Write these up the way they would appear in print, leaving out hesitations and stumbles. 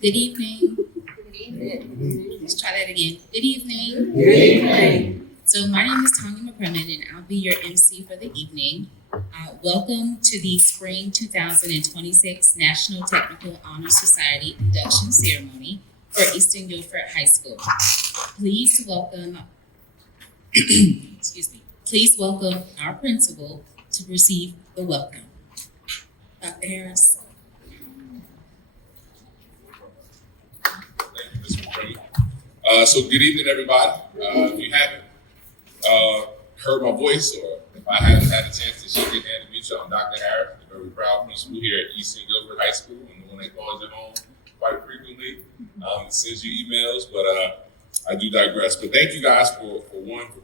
Good evening. Good evening. Let's try that again. Good evening. Good evening. So my name is Tanya McCrimmon, and I'll be your MC for the evening. Welcome to the Spring 2026 National Technical Honor Society Induction Ceremony for Eastern Guilford High School. Please welcome, Please welcome our principal to receive the welcome. Dr. Harris. Thank you, Ms. McCrimmon. So good evening, everybody. If you haven't heard my voice, or if I haven't had a chance to shake your hand and meet you, I'm Dr. Harris, a very proud principal here at Eastern Guilford High School. I'm the one that calls your home quite frequently and sends you emails, but I do digress. But thank you guys for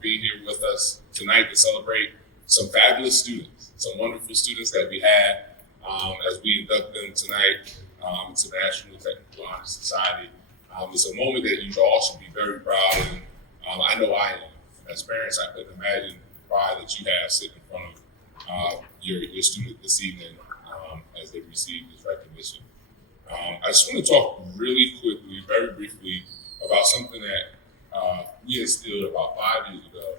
being here with us tonight to celebrate some fabulous students, some wonderful students that we had as we induct them tonight to the National Technical Honor Society. It's a moment that you all should be very proud of. I know I am. As parents, I couldn't imagine the pride that you have sitting in front of your student this evening as they receive this recognition. I just want to talk really quickly, very briefly, about something that we instilled about 5 years ago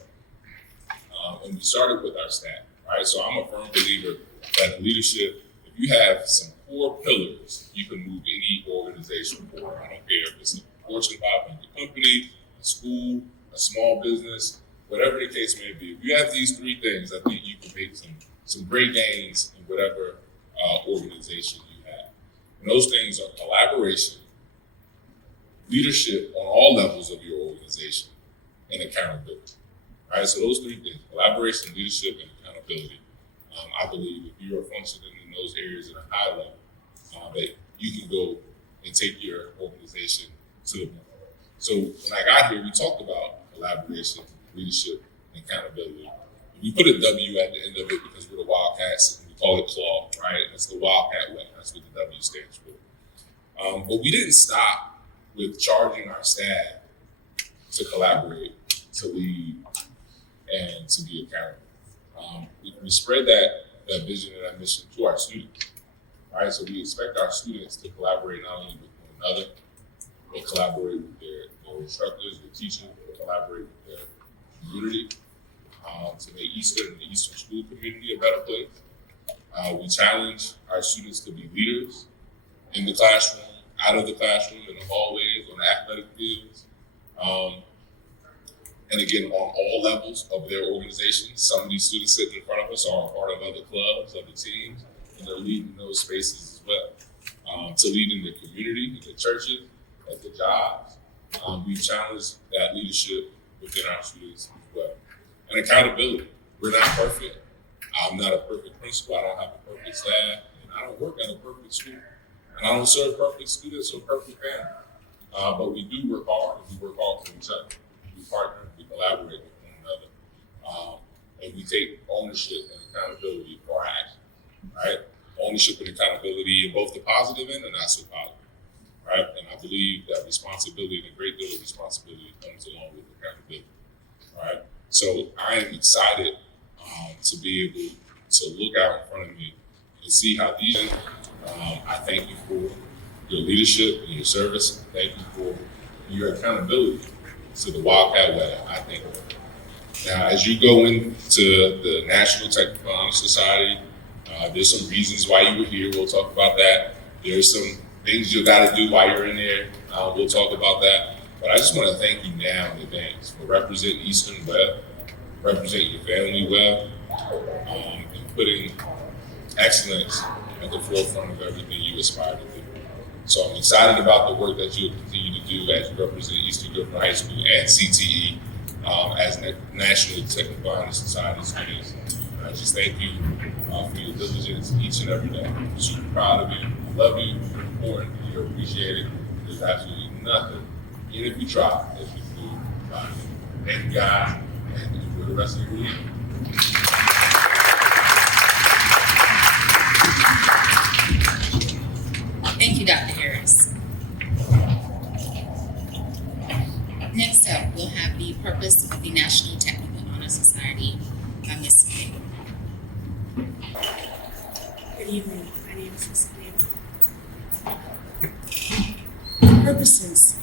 when we started with our staff, right? So I'm a firm believer that in leadership, if you have some core pillars, you can move any organization forward. I don't care if it's a Fortune 500 company, a school, a small business, whatever the case may be. If you have these three things, I think you can make some great gains in whatever organization you have. And those things are collaboration, leadership on all levels of your organization, and accountability. All right, so those three things, collaboration, leadership, and accountability. I believe if you are functioning in those areas at a high level, that you can go and take your organization to the moon. So when I got here, we talked about collaboration, leadership, and accountability. We put a W at the end of it because we're the Wildcats, and we call it CLAW, right? That's the Wildcat way. That's what the W stands for. But we didn't stop with charging our staff to collaborate, to lead, and to be accountable. We spread that vision and that mission to our students. All right, so we expect our students to collaborate not only with one another, but collaborate with their instructors, their teachers, but collaborate with their community to make Eastern and the Eastern school community a better place. We challenge our students to be leaders in the classroom, out of the classroom, in the hallways, on the athletic fields. And again, on all levels of their organization. Some of these students sitting in front of us are a part of other clubs, other teams, and they're leading those spaces as well. To lead in the community, in the churches, at the jobs. We challenge that leadership within our students as well. And accountability. We're not perfect. I'm not a perfect principal. I don't have a perfect staff. And I don't work at a perfect school. And I don't serve perfect students or perfect families. But we do work hard, and we work hard for each other. We partner, we collaborate with one another. And we take ownership and accountability for our actions, right? Ownership and accountability in both the positive and the not so positive, right? And I believe that responsibility and a great deal of responsibility comes along with accountability, right? So I am excited to be able to look out in front of me and see how these, I thank you for your leadership and your service. Thank you for your accountability to the Wildcat way, I think. Now, as you go into the National Technical Honor Society, there's some reasons why you were here. We'll talk about that. There's some things you got to do while you're in there. We'll talk about that. But I just want to thank you now in advance for representing Eastern well, representing your family well, and putting excellence at the forefront of everything you aspire to do. So I'm excited about the work that you'll continue to do as you represent Eastern Guilford High School and CTE as National Technical Honor Society students. I just thank you for your diligence each and every day. I'm super proud of you. I love you. You're important. You're appreciated. There's absolutely nothing, even if you try, that you can do about it. Thank you guys, and enjoy the rest of your week. Thank you, Dr. Harris. Next up, we'll have the purpose of the National Technical Honor Society by Ms. Knable. Good evening. My name is Ms. Knable. purposes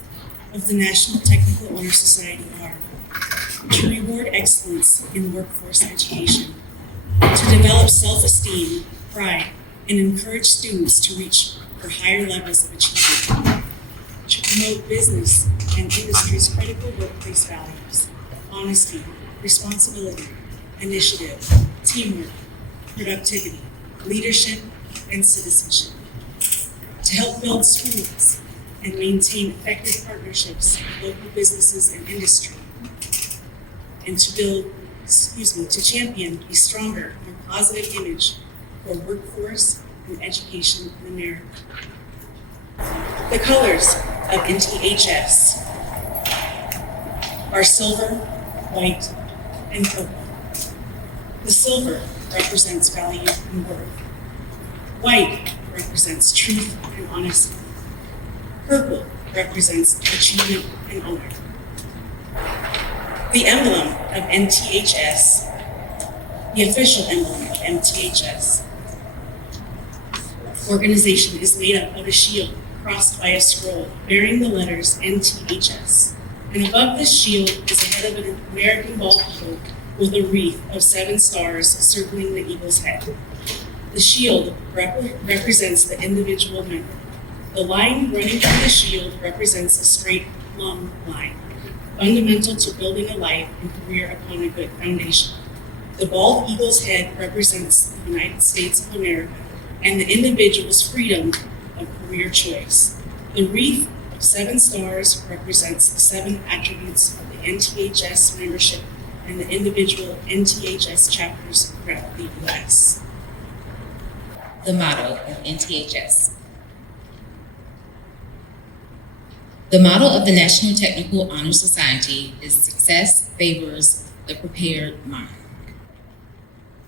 of the National Technical Honor Society are to reward excellence in workforce education, to develop self-esteem, pride, and encourage students to reach for higher levels of achievement, to promote business and industry's critical workplace values, honesty, responsibility, initiative, teamwork, productivity, leadership, and citizenship, to help build schools and maintain effective partnerships with local businesses and industry, and to champion a stronger, more positive image for workforce and education in America. The colors of NTHS are silver, white, and purple. The silver represents value and worth. White represents truth and honesty. Purple represents achievement and honor. The emblem of NTHS, the official emblem of NTHS organization, is made up of a shield crossed by a scroll bearing the letters NTHS. And above this shield is the head of an American bald eagle with a wreath of 7 stars circling the eagle's head. The shield represents the individual member. The line running through the shield represents a straight, long line, fundamental to building a life and career upon a good foundation. The bald eagle's head represents the United States of America and the individual's freedom of career choice. The wreath of 7 stars represents the 7 attributes of the NTHS membership and the individual NTHS chapters throughout the U.S. The motto of NTHS. The motto of the National Technical Honor Society is "Success favors the prepared mind."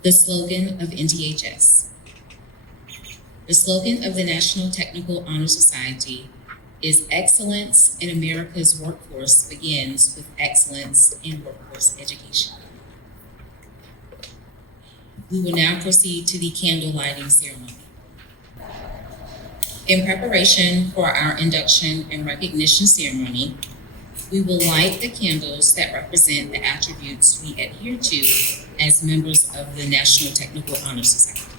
The slogan of NTHS. The slogan of the National Technical Honor Society is "Excellence in America's workforce begins with excellence in workforce education." We will now proceed to the candle lighting ceremony. In preparation for our induction and recognition ceremony, we will light the candles that represent the attributes we adhere to as members of the National Technical Honor Society.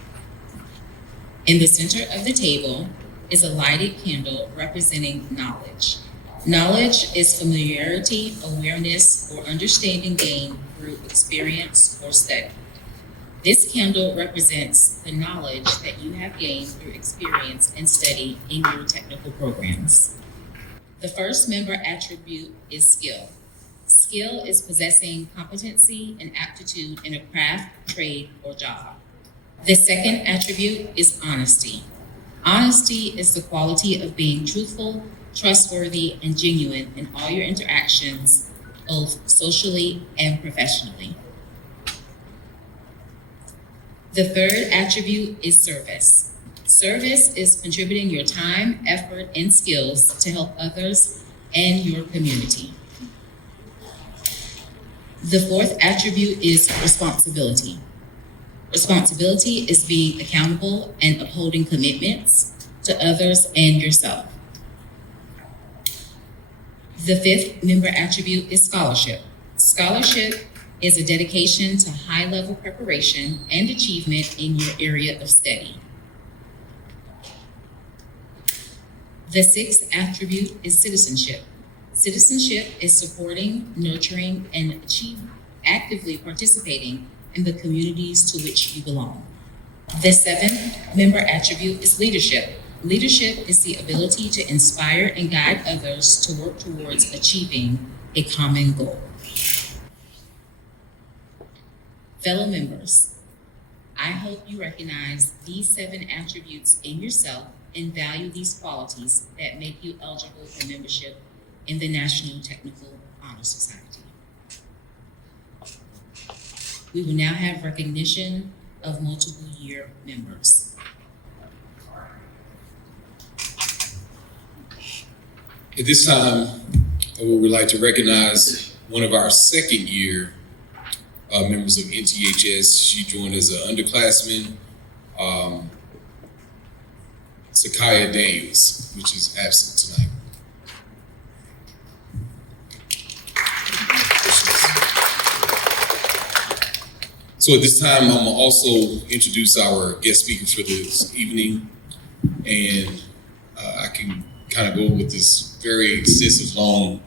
In the center of the table is a lighted candle representing knowledge. Knowledge is familiarity, awareness, or understanding gained through experience or study. This candle represents the knowledge that you have gained through experience and study in your technical programs. The first member attribute is skill. Skill is possessing competency and aptitude in a craft, trade, or job. The second attribute is honesty. Honesty is the quality of being truthful, trustworthy, and genuine in all your interactions, both socially and professionally. The third attribute is service. Service is contributing your time, effort, and skills to help others and your community. The fourth attribute is responsibility. Responsibility is being accountable and upholding commitments to others and yourself. The fifth member attribute is scholarship. Scholarship is a dedication to high-level preparation and achievement in your area of study. The sixth attribute is citizenship. Citizenship is supporting, nurturing, and actively participating in the communities to which you belong. The seventh member attribute is leadership. Leadership is the ability to inspire and guide others to work towards achieving a common goal. Fellow members, I hope you recognize these 7 attributes in yourself and value these qualities that make you eligible for membership in the National Technical Honor Society. We will now have recognition of multiple year members. At this time, we would like to recognize one of our second year members of NTHS. She joined as an underclassman, Sakaya Dames, which is absent tonight. So at this time, I'm gonna also introduce our guest speakers for this evening. And I can kind of go with this very extensive, long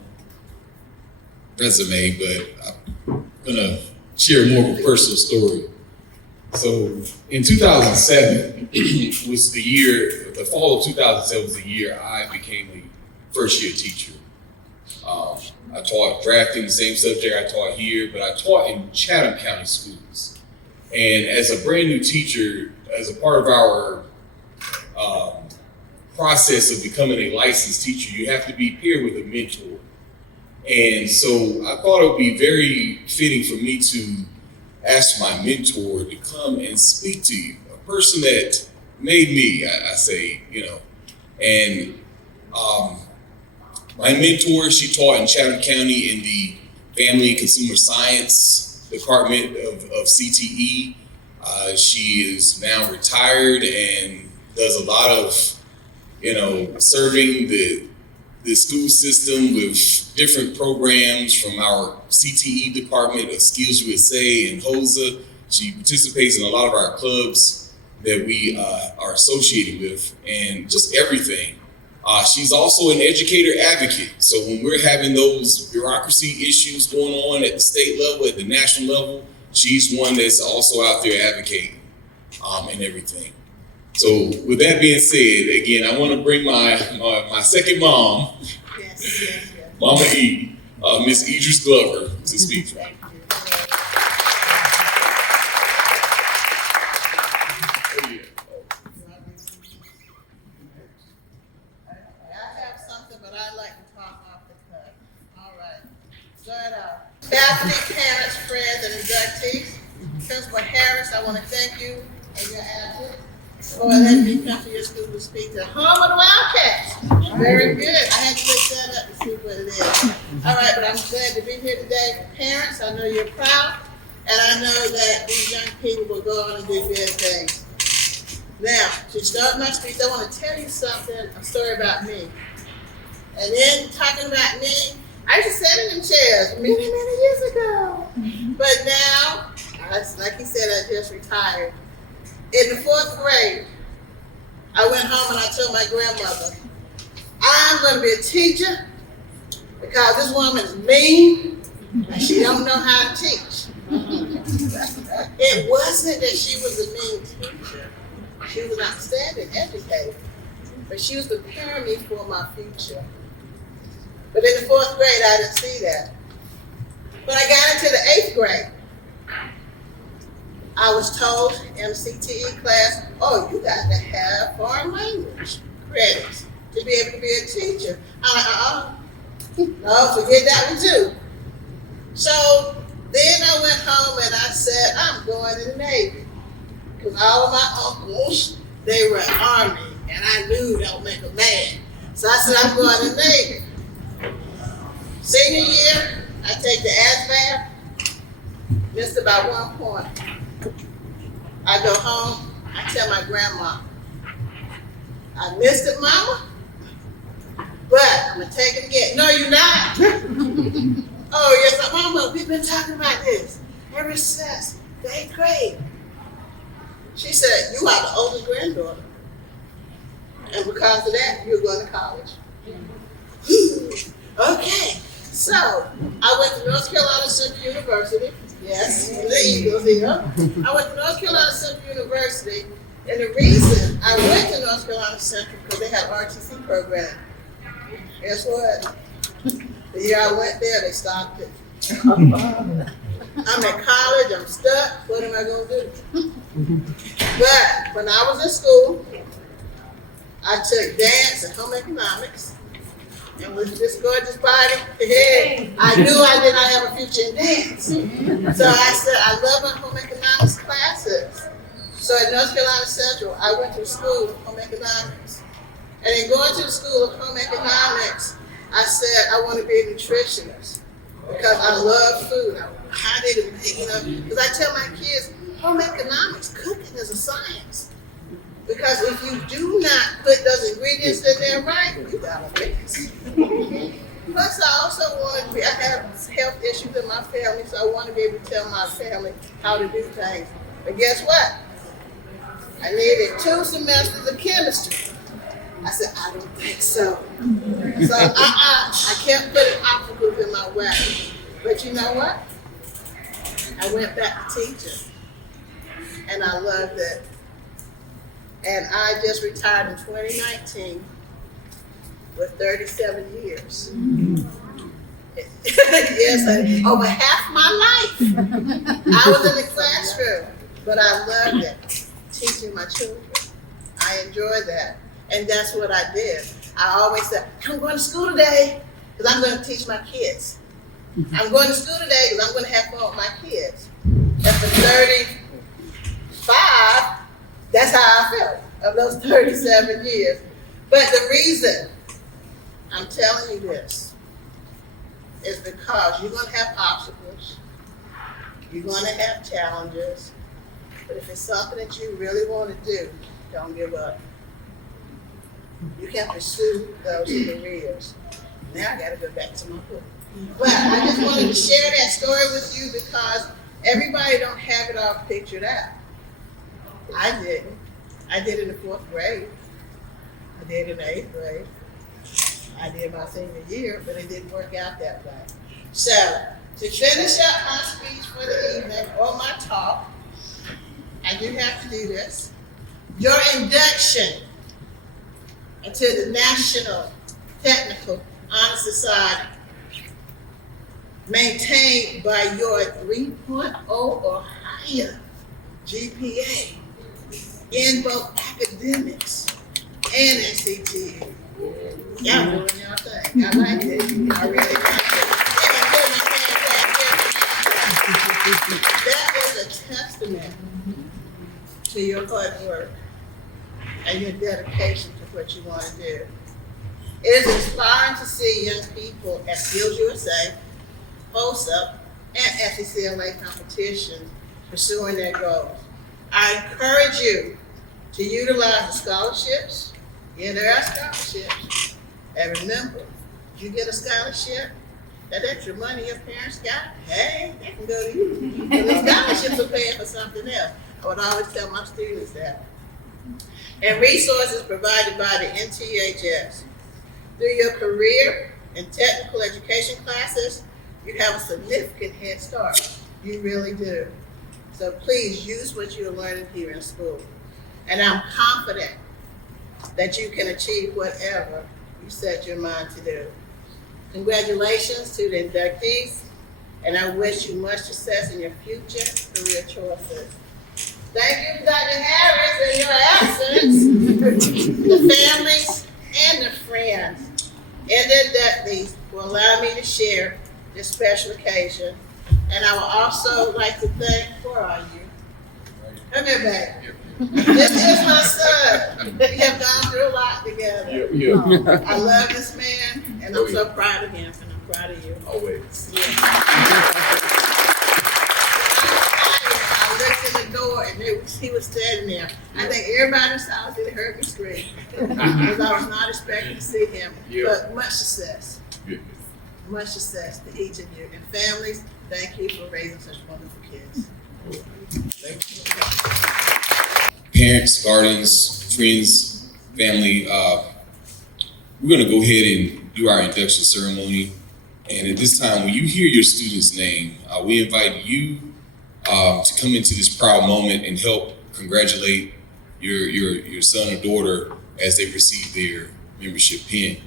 resume, but I'm gonna share more of a personal story. So in 2007 was the year, the fall of 2007 was the year I became a first year teacher. I taught drafting, the same subject I taught here, but I taught in Chatham County Schools. And as a brand new teacher, as a part of our process of becoming a licensed teacher, you have to be paired with a mentor. And so I thought it would be very fitting for me to ask my mentor to come and speak to you, a person that made me, I say, you know. And my mentor, she taught in Chatham County in the Family and Consumer Science Department of CTE. She is now retired and does a lot of, you know, serving the school system with different programs from our CTE department of Skills USA and HOSA. She participates in a lot of our clubs that we are associated with, and just everything. She's also an educator advocate. So when we're having those bureaucracy issues going on at the state level, at the national level, she's one that's also out there advocating and everything. So with that being said, again, I want to bring my second mom, Mama E, Miss Idris Glover, to speak for me. Faculty, parents, friends, and inductees. Principal Harris, I want to thank you and your absence for letting me come to your school to speak to home of the Wildcats. Very good. I had to look that up to see what it is. All right, but I'm glad to be here today. Parents, I know you're proud, and I know that these young people will go on and do good things. Now, to start my speech, I want to tell you something, a story about me. And in talking about me, I used to sit in them chairs many, many years ago. But now, like he said, I just retired. In the 4th grade, I went home and I told my grandmother, I'm going to be a teacher because this woman is mean and she don't know how to teach. It wasn't that she was a mean teacher. She was an outstanding educator, but she was preparing me for my future. But in the 4th grade, I didn't see that. When I got into the 8th grade, I was told in the CTE class, oh, you got to have foreign language credits to be able to be a teacher. I'm like, no, forget that one too. So then I went home and I said, I'm going to the Navy. Because all of my uncles, they were Army, and I knew that would make them mad. So I said, I'm going to the Navy. Senior year, I take the ASVAB, missed about 1 point. I go home, I tell my grandma, I missed it, Mama, but I'm gonna take it again. No, you're not. Oh, yes, Mama, we've been talking about this ever since the 8th grade. She said, you are the oldest granddaughter, and because of that, you're going to college. Okay. So, I went to North Carolina Central University. Yes, the Eagles here. I went to North Carolina Central University, and the reason I went to North Carolina Central because they had RTC program. Guess what? The year I went there, they stopped it. I'm at college, I'm stuck. What am I going to do? But when I was in school, I took dance and home economics. And with this gorgeous body, I knew I did not have a future in dance. So I said, I love my home economics classes. So at North Carolina Central, I went to school of home economics. And in going to the school of home economics, I said, I want to be a nutritionist because I love food. How did it make, because I tell my kids, home economics, cooking is a science. Because if you do not put those ingredients in there right, you got a mess. Plus, I also want to be, I have health issues in my family, so I want to be able to tell my family how to do things. But guess what? I needed 2 semesters of chemistry. I said, I don't think so. So I kept putting obstacles in my way. But you know what? I went back to teaching, and I loved it. And I just retired in 2019 with 37 years. Yes, over half my life. I was in the classroom, but I loved it, teaching my children. I enjoyed that, and that's what I did. I always said, I'm going to school today because I'm going to teach my kids. I'm going to school today because I'm going to have fun with my kids. And for 35, that's how I felt of those 37 years. But the reason I'm telling you this is because you're going to have obstacles, you're going to have challenges, but if it's something that you really want to do, don't give up. You can pursue those careers. Now I got to go back to my book. But I just wanted to share that story with you because everybody don't have it all pictured out. I didn't. I did in the 4th grade. I did in the 8th grade. I did my senior year, but it didn't work out that way. So, to finish up my speech for the evening, or my talk, I do have to do this. Your induction into the National Technical Honor Society, maintained by your 3.0 or higher GPA in both academics and NCTE. Y'all doing y'all thing. I like it. I really like it. That is a testament to your hard work and your dedication to what you want to do. It is inspiring to see young people at Skills USA, POSUP, and FCCLA competitions pursuing their goals. I encourage you to utilize the scholarships. Yeah, there are scholarships. And remember, if you get a scholarship, that extra money your parents got, hey, that can go to you. And the scholarships are paying for something else. I would always tell my students that. And resources provided by the NTHS. Through your career and technical education classes, you have a significant head start. You really do. So please use what you're learning here in school. And I'm confident that you can achieve whatever you set your mind to do. Congratulations to the inductees, and I wish you much success in your future career choices. Thank you, Dr. Harris, in your absence, the families and the friends, and the inductees for allowing me to share this special occasion. And I would also like to thank, where are you? Come here, babe. This is my son. We have gone through a lot together. I love this man, and I'm so proud of him, and I'm proud of you. Always. Yeah. I looked in the door, and he was standing there. I think everybody in the house didn't heard me scream because I was not expecting to see him. But much success. Much success to each of you. And families, thank you for raising such wonderful kids. Thank you. Parents, guardians, friends, family, we're going to go ahead and do our induction ceremony. And at this time, when you hear your student's name, we invite you to come into this proud moment and help congratulate your son or daughter as they receive their membership pin.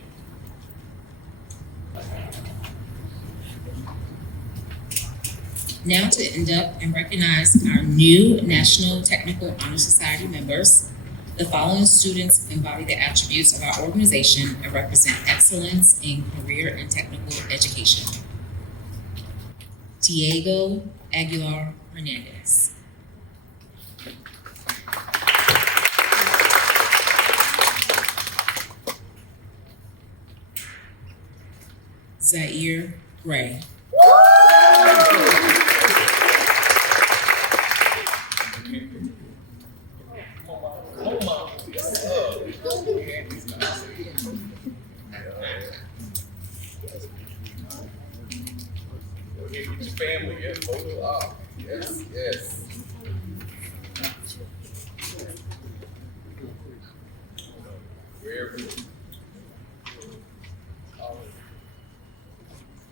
Now to induct and recognize our new National Technical Honor Society members. The following students embody the attributes of our organization and represent excellence in career and technical education. Diego Aguilar Hernandez. Zaire Gray. Hold it up. Yes, yes. Very good.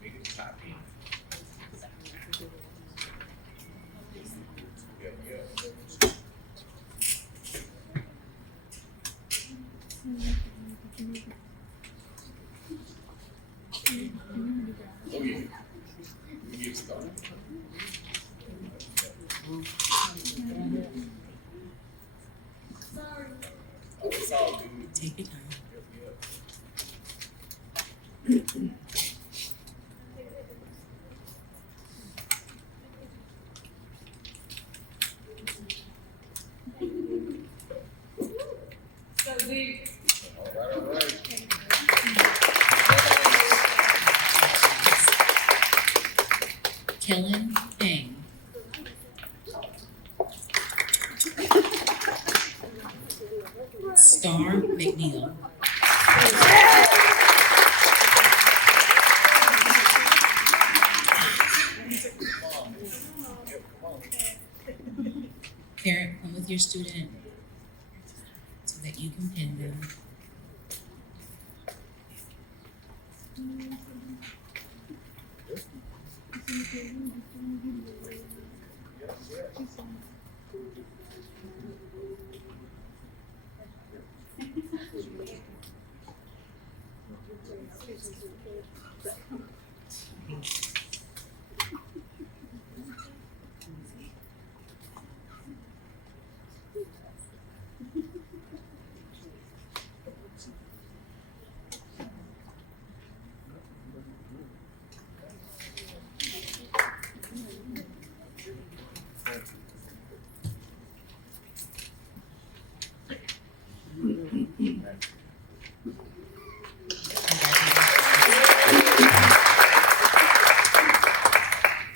Make it top in. Yeah, yeah. Oh, yeah. We get started. Oh, it's all good. Take your time. All right. Kellen Peng. Star McNeil. Parent, come with your student so that you can pin them.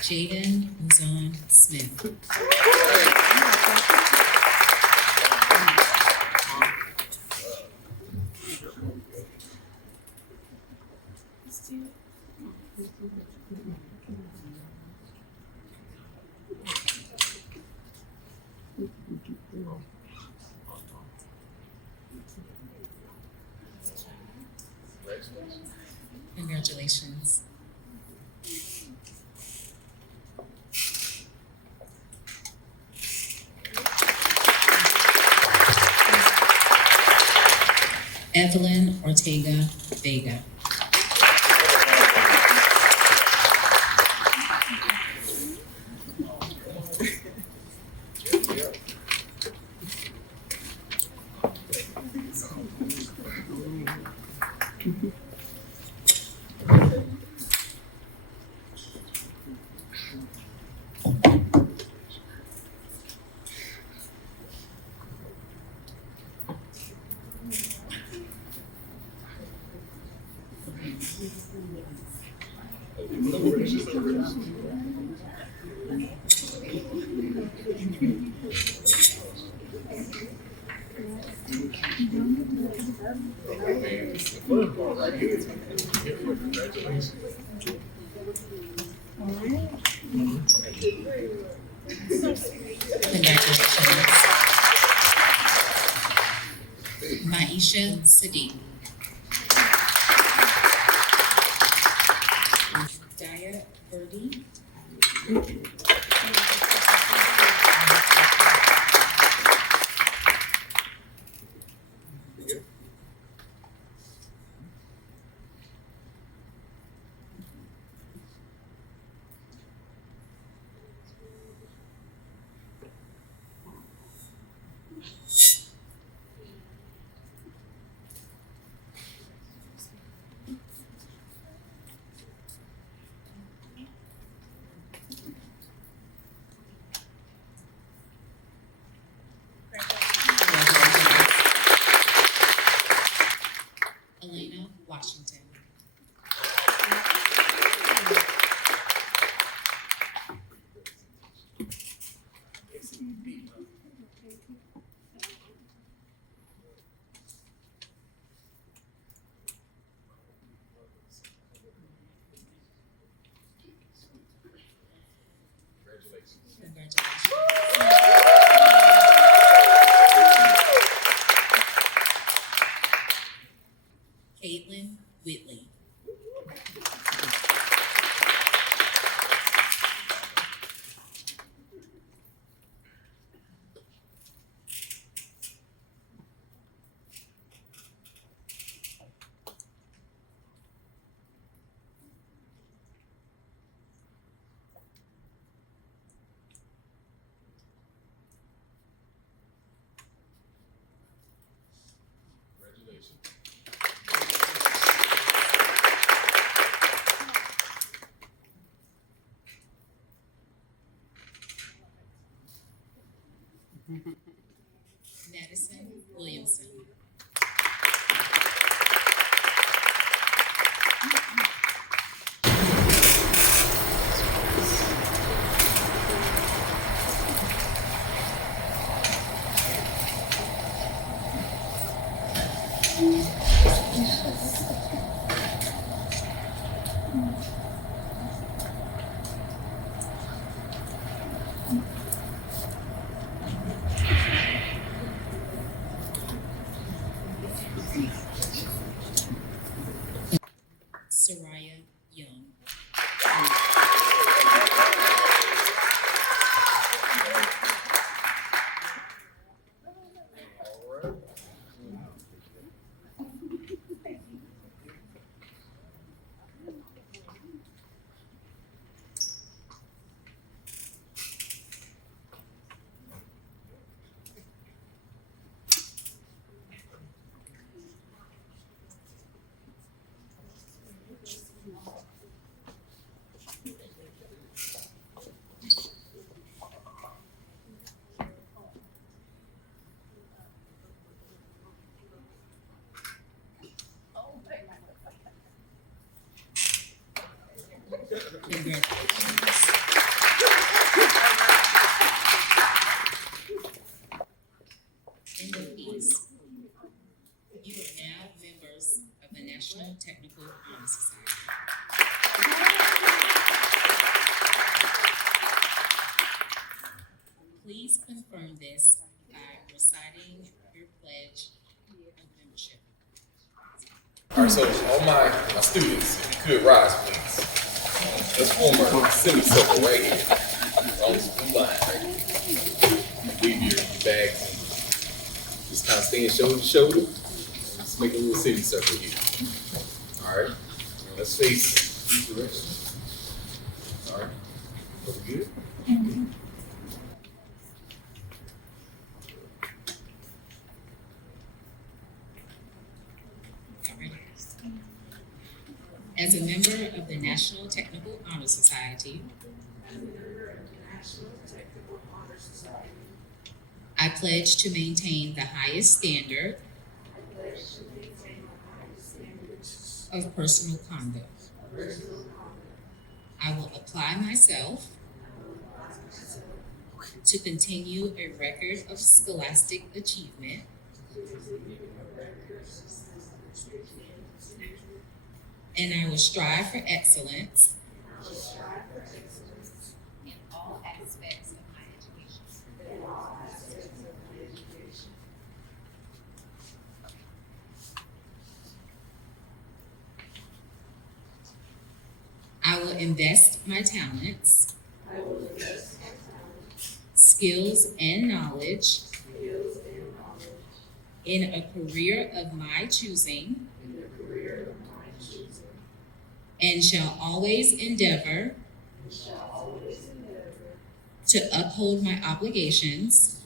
Jaden Luzon Smith. Congratulations. Evelyn Ortega Vega. Congratulations. Maisha Sadiq. Daya Birdie. Williamson. Soraya Young. Congratulations. Inductees. You are now members of the National Technical Honor Society. Please confirm this by reciting your pledge of membership. All right, so all my students, if you could rise, please. Let's form a semicircle right here. On this blue line, right here. Leave your bags and just kind of stand shoulder to shoulder. Let's make a little semicircle here. All right, let's face each direction. All right, over good. As a member of the National Technical Honor Society, I pledge to maintain the highest standard of personal conduct. I will apply myself to continue a record of scholastic achievement and I will strive for excellence in all aspects of my education. I will invest my talents, skills, and knowledge in a career of my choosing, and shall always endeavor to uphold my obligations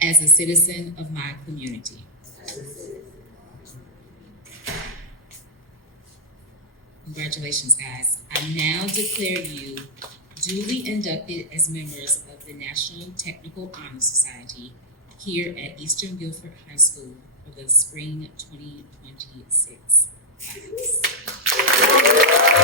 as a citizen of my community. Congratulations, guys. I now declare you duly inducted as members of the National Technical Honor Society here at Eastern Guilford High School for the spring 2026 class.